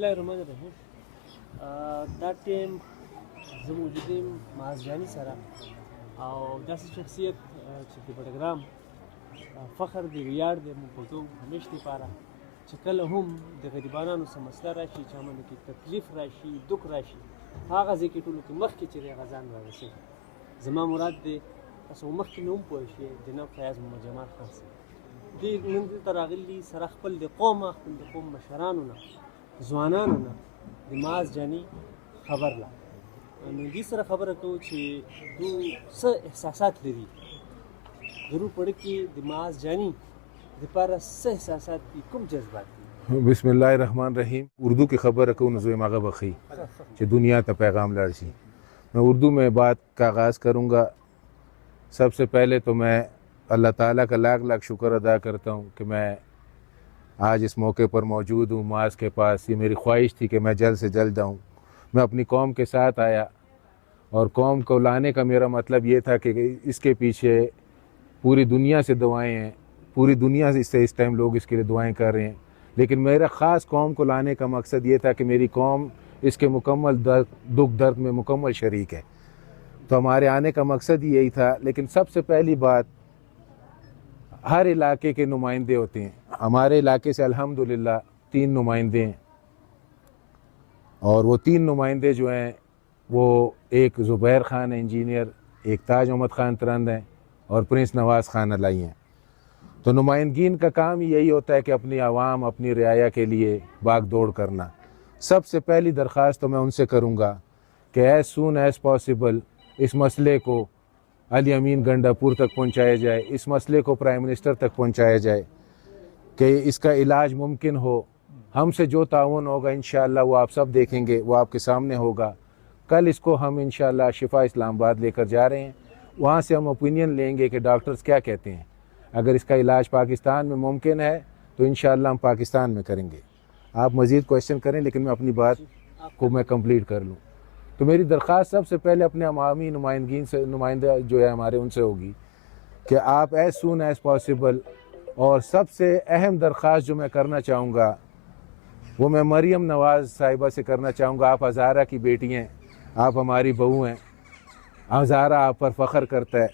الله الرحمن الرحیم. دا ټیم زه موجود یم معاذ جاني سره او داسې شخصیت چې د بډګرام فخر دی، ویاړ دی موږ په ټول همیش دپاره چې کله هم د غریبانو څه مسله راشي، چا باندې کې تکلیف راشي، دک راشي، هغه ځای کې ټولو کې مخکې چې دی هغه ځان رارسېږي. زما مراد دی تاسو مخکې مې هم پوه شئ جناب فیاض محمد جمال خان صاحب دې نن دلته راغلي سره خپل د قوم مشرانو نه، ځوانانو نه د معاذ جاني خبر لا نو دې سره خبره کوو چې دوی څه احساسات لري، ضرور پړه کې د معاذ جاني دپاره څه احساسات دي، کوم جذبات دي. بسم اللہ الرحمن الرحیم. اردو کی خبر رکھوں نظویم آغا بخی کہ دنیا تا پیغام لڑسی. میں اردو میں بات کا آغاز کروں گا. سب سے پہلے تو میں اللہ تعالیٰ کا لاکھ لاکھ شکر ادا کرتا ہوں کہ میں آج اس موقع پر موجود ہوں معاذ کے پاس. یہ میری خواہش تھی کہ میں جلد سے جلد آؤں. میں اپنی قوم کے ساتھ آیا اور قوم کو لانے کا میرا مطلب یہ تھا کہ اس کے پیچھے پوری دنیا سے دعائیں ہیں، پوری دنیا سے اس ٹائم لوگ اس کے لیے دعائیں کر رہے ہیں، لیکن میرا خاص قوم کو لانے کا مقصد یہ تھا کہ میری قوم اس کے مکمل دکھ درد میں مکمل شریک ہے. تو ہمارے آنے کا مقصد ہی یہی تھا. لیکن سب سے پہلی بات، ہر علاقے کے نمائندے ہوتے ہیں. ہمارے علاقے سے الحمدللہ 3 نمائندے ہیں، اور وہ 3 نمائندے جو ہیں وہ ایک زبیر خان انجینئر، ایک تاج محمد خان ترند ہیں، اور پرنس نواز خان علائی ہیں. تو نمائندگین کا کام یہی ہوتا ہے کہ اپنی عوام، اپنی رعایا کے لیے باغ دوڑ کرنا. سب سے پہلی درخواست تو میں ان سے کروں گا کہ ایز سون ایز پاسبل اس مسئلے کو علی امین گنڈا پور تک پہنچایا جائے، اس مسئلے کو پرائم منسٹر تک پہنچایا جائے کہ اس کا علاج ممکن ہو. ہم سے جو تعاون ہوگا انشاءاللہ وہ آپ سب دیکھیں گے، وہ آپ کے سامنے ہوگا. کل اس کو ہم انشاءاللہ شفا اسلام آباد لے کر جا رہے ہیں. وہاں سے ہم اوپینین لیں گے کہ ڈاکٹرز کیا کہتے ہیں. اگر اس کا علاج پاکستان میں ممکن ہے تو انشاءاللہ ہم پاکستان میں کریں گے. آپ مزید کویشچن کریں لیکن میں اپنی بات کو میں کمپلیٹ کر لوں. تو میری درخواست سب سے پہلے اپنے عوامی نمائندہ جو ہے ہمارے ان سے ہوگی کہ آپ ایز سون ایز پاسبل، اور سب سے اہم درخواست جو میں کرنا چاہوں گا وہ میں مریم نواز صاحبہ سے کرنا چاہوں گا. آپ ہزارہ کی بیٹی ہیں، آپ ہماری بہو ہیں، ہزارہ آپ پر فخر کرتا ہے.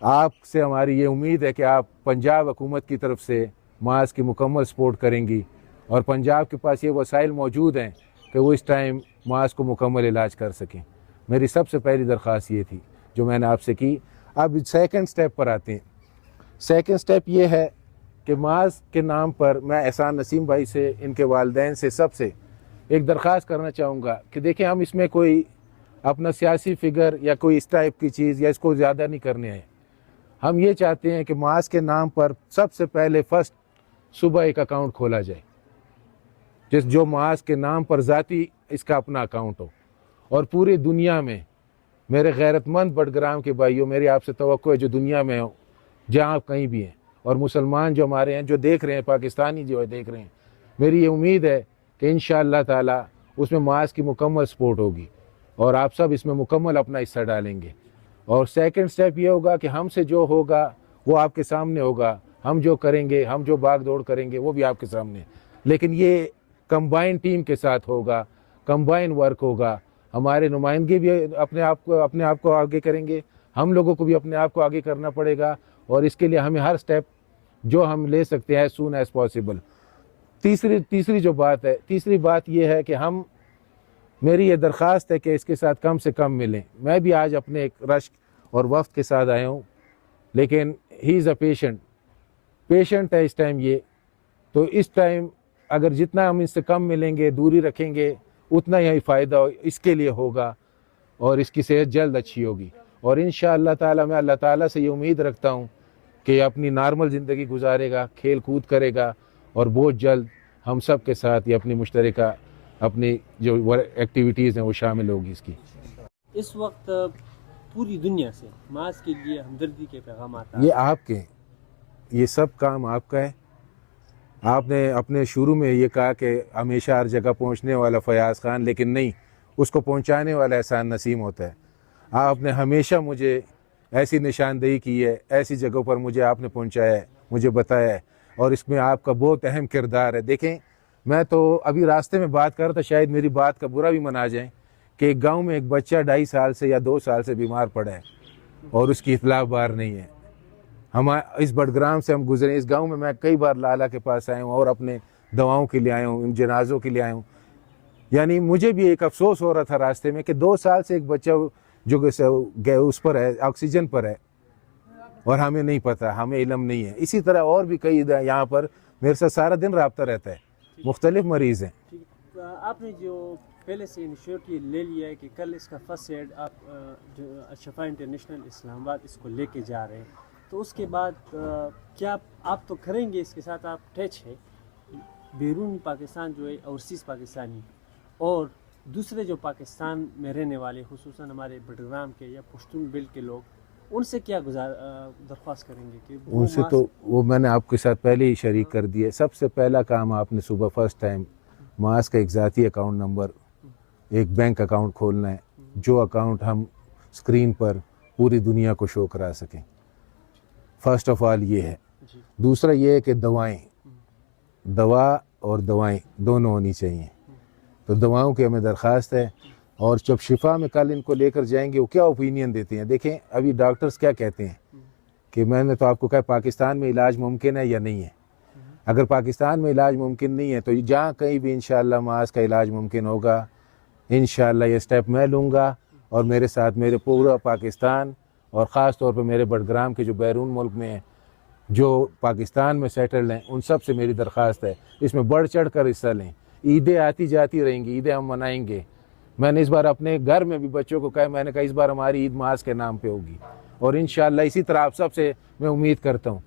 آپ سے ہماری یہ امید ہے کہ آپ پنجاب حکومت کی طرف سے معاذ کی مکمل سپورٹ کریں گی، اور پنجاب کے پاس یہ وسائل موجود ہیں کہ وہ اس ٹائم معاذ کو مکمل علاج کر سکیں. میری سب سے پہلی درخواست یہ تھی جو میں نے آپ سے کی. اب سیکنڈ سٹیپ پر آتے ہیں. سیکنڈ سٹیپ یہ ہے کہ معاذ کے نام پر میں احسان نسیم بھائی سے، ان کے والدین سے، سب سے ایک درخواست کرنا چاہوں گا کہ دیکھیں ہم اس میں کوئی اپنا سیاسی فگر یا کوئی اس ٹائپ کی چیز یا اس کو زیادہ نہیں کرنے ہیں. ہم یہ چاہتے ہیں کہ معاذ کے نام پر سب سے پہلے فرسٹ صبح ایک اکاؤنٹ کھولا جائے، جو معاذ کے نام پر ذاتی اس کا اپنا اکاؤنٹ ہو. اور پوری دنیا میں میرے غیرت مند بڈگرام کے بھائیوں، میری آپ سے توقع ہے جو دنیا میں ہو، جہاں آپ کہیں بھی ہیں، اور مسلمان جو ہمارے ہیں جو دیکھ رہے ہیں، پاکستانی جو ہے دیکھ رہے ہیں، میری یہ امید ہے کہ انشاءاللہ تعالی اس میں معاذ کی مکمل سپورٹ ہوگی اور آپ سب اس میں مکمل اپنا حصہ ڈالیں گے. اور سیکنڈ سٹیپ یہ ہوگا کہ ہم سے جو ہوگا وہ آپ کے سامنے ہوگا. ہم جو کریں گے، ہم جو باغ دوڑ کریں گے وہ بھی آپ کے سامنے، لیکن یہ کمبائن ٹیم کے ساتھ ہوگا، کمبائن ورک ہوگا. ہمارے نمائندگی بھی اپنے آپ کو آگے کریں گے، ہم لوگوں کو بھی اپنے آپ کو آگے کرنا پڑے گا، اور اس کے لیے ہمیں ہر سٹیپ جو ہم لے سکتے ہیں ایز سون ایز پاسبل. تیسری بات یہ ہے کہ میری یہ درخواست ہے کہ اس کے ساتھ کم سے کم ملیں. میں بھی آج اپنے ایک رشک اور وفد کے ساتھ آیا ہوں، لیکن ہی از اے پیشنٹ ہے اس ٹائم یہ. تو اس ٹائم اگر جتنا ہم اس سے کم ملیں گے، دوری رکھیں گے، اتنا ہی فائدہ اس کے لیے ہوگا اور اس کی صحت جلد اچھی ہوگی. اور انشاءاللہ تعالی میں اللہ تعالیٰ سے یہ امید رکھتا ہوں کہ اپنی نارمل زندگی گزارے گا، کھیل کود کرے گا، اور بہت جلد ہم سب کے ساتھ یہ اپنی مشترکہ اپنی جو ایکٹیویٹیز ہیں وہ شامل ہوگی اس کی. اس وقت پوری دنیا سے معاذ کے لیے ہمدردی کے پیغامات یہ آپ کے، یہ سب کام آپ کا ہے. آپ نے اپنے شروع میں یہ کہا کہ ہمیشہ ہر جگہ پہنچنے والا فیاض خان، لیکن نہیں، اس کو پہنچانے والا احسان نسیم ہوتا ہے. آپ نے ہمیشہ مجھے ایسی نشاندہی کی ہے، ایسی جگہوں پر مجھے آپ نے پہنچایا ہے، مجھے بتایا ہے، اور اس میں آپ کا بہت اہم کردار ہے. دیکھیں میں تو ابھی راستے میں بات کر رہا تھا, شاید میری بات کا برا بھی منا جائیں, کہ ایک گاؤں میں ایک بچہ 2.5 سال سے یا 2 سال سے بیمار پڑا ہے اور اس کی اطلاع بار نہیں ہے. اس بڈگرام سے ہم گزرے, اس گاؤں میں میں کئی بار لالا کے پاس آیا ہوں اور اپنے دواؤں کے لیے آیا ہوں, ان جنازوں کے لیے آیا ہوں. یعنی مجھے بھی ایک افسوس ہو رہا تھا راستے میں کہ 2 سال سے ایک بچہ جو اس پر ہے, آکسیجن پر ہے, اور ہمیں نہیں پتہ, ہمیں علم نہیں ہے. اسی طرح اور بھی کئی یہاں پر میرے ساتھ سارا دن رابطہ رہتا ہے, مختلف مریض ہیں. آپ نے جو پہلے سے انیشیٹو لے لیا ہے کہ کل اس کا فرسٹ ایڈ آپ جو شفا انٹرنیشنل اسلام آباد اس کو لے کے جا رہے ہیں, تو اس کے بعد کیا آپ تو کریں گے, اس کے ساتھ آپ ٹچ ہے بیرون پاکستان جو ہے اوورسیز پاکستانی اور دوسرے جو پاکستان میں رہنے والے خصوصاً ہمارے بڈگرام کے یا پشتون بیلٹ کے لوگ, ان سے کیا درخواست کریں گے کہ ان سے تو وہ میں نے آپ کے ساتھ پہلے ہی شریک کر دیے. سب سے پہلا کام آپ نے صبح فرسٹ ٹائم ماسک کا ایک ذاتی اکاؤنٹ نمبر, ایک بینک اکاؤنٹ کھولنا ہے, جو اکاؤنٹ ہم اسکرین پر پوری دنیا کو شو کرا سکیں. فرسٹ آف آل یہ ہے. دوسرا یہ ہے کہ دوا اور دوائیں دونوں ہونی چاہیے. تو دواؤں کی ہمیں درخواست ہے, اور جب شفا میں کل ان کو لے کر جائیں گے وہ کیا اوپینین دیتے ہیں. دیکھیں ابھی ڈاکٹرز کیا کہتے ہیں, کہ میں نے تو آپ کو کہا پاکستان میں علاج ممکن ہے یا نہیں ہے. اگر پاکستان میں علاج ممکن نہیں ہے تو جہاں کہیں بھی انشاءاللہ ماسک کا علاج ممکن ہوگا, انشاءاللہ یہ سٹیپ میں لوں گا, اور میرے ساتھ میرے پورا پاکستان اور خاص طور پہ میرے بڈگرام کے جو بیرون ملک میں ہیں, جو پاکستان میں سیٹلڈ ہیں, ان سب سے میری درخواست ہے اس میں بڑھ چڑھ کر حصہ لیں. عیدیں آتی جاتی رہیں گی, عیدیں ہم منائیں گے. میں نے اس بار اپنے گھر میں بھی بچوں کو کہا, میں نے کہا اس بار ہماری عید ماسک کے نام پہ ہوگی, اور انشاءاللہ اسی طرح آپ سب سے میں امید کرتا ہوں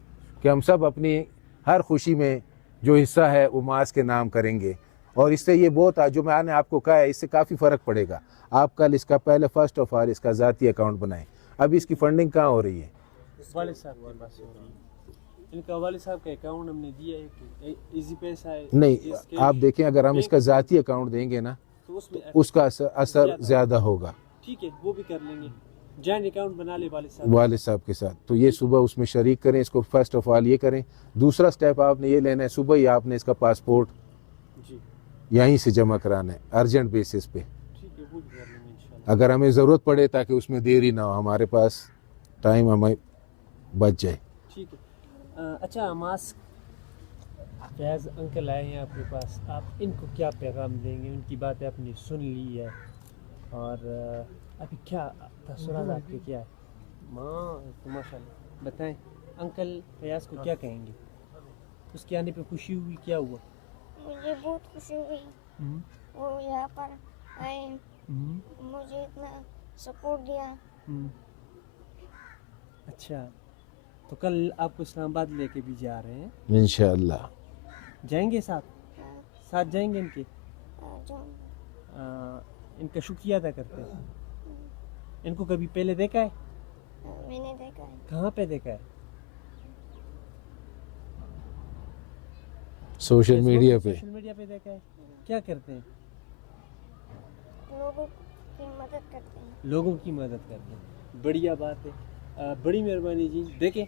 کہ ہم سب اپنی ہر خوشی میں جو حصہ ہے وہ ماسک کے نام کریں گے. اور اس سے یہ بہت جو میں نے آپ کو کہا ہے, اس سے کافی فرق پڑے گا. آپ کل اس کا پہلے فرسٹ آف آل اس کا ذاتی اکاؤنٹ بنائیں. ابھی اس کی فنڈنگ کہاں ہو رہی ہے؟ والد صاحب کے پاس ہو رہی ہے. ان کا والد صاحب کا اکاؤنٹ ہم نے دیا ہے کہ ایزی پیسہ ہے. نہیں, آپ دیکھیں اگر ہم اس کا ذاتی اکاؤنٹ دیں گے نا تو اس کا اثر زیادہ ہوگا. ٹھیک ہے, وہ بھی کر لیں گے. جوائنٹ اکاؤنٹ بنا لے والد صاحب کے ساتھ, تو یہ صبح اس میں شریک کریں. اس کو فرسٹ آف آل یہ کریں. دوسرا سٹیپ آپ نے یہ لینا ہے, صبح ہی آپ نے اس کا پاسپورٹ یہیں سے جمع کرانا ہے ارجنٹ بیسس پہ. اگر ہمیں ضرورت پڑے تاکہ اس میں دیری نہ ہو, ہمارے پاس ٹائم ہمیں بچ جائے. ٹھیک ہے. اچھا, ماسک فیاض انکل آئے ہیں آپ کے پاس, آپ ان کو کیا پیغام دیں گے؟ ان کی باتیں آپ نے سن لی ہے, اور ابھی کیا تاثرات آپ کے کیا ہے؟ ماشاء اللہ بتائیں. انکل فیاض کو کیا کہیں گے؟ اس کے آنے پہ خوشی ہوئی, کیا ہوا؟ مجھے بہت خوشی ہوئی, وہ یہاں پر آئے, مجھے اتنا سپورٹ دیا. اچھا, تو کل آپ کو اسلام آباد لے کے بھی جا رہے ہیں انشاءاللہ؟ جائیں گے ساتھ جائیں گے ان کے. جاؤں. ان کا شکریہ ادا کرتے ہیں. ان کو کبھی پہلے دیکھا ہے؟ میں نے دیکھا ہے. کہاں پہ دیکھا ہے؟ سوشل میڈیا پہ. سوشل میڈیا پہ دیکھا ہے. کیا کرتے ہیں؟ لوگوں کی مدد کرتے ہیں. لوگوں کی مدد کرتے ہیں, بڑھیا بات ہے. بڑی مہربانی جی. دیکھیں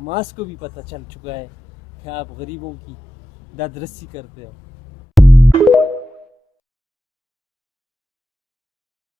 ماسک کو بھی پتہ چل چکا ہے کہ آپ غریبوں کی داد رسی کرتے ہو.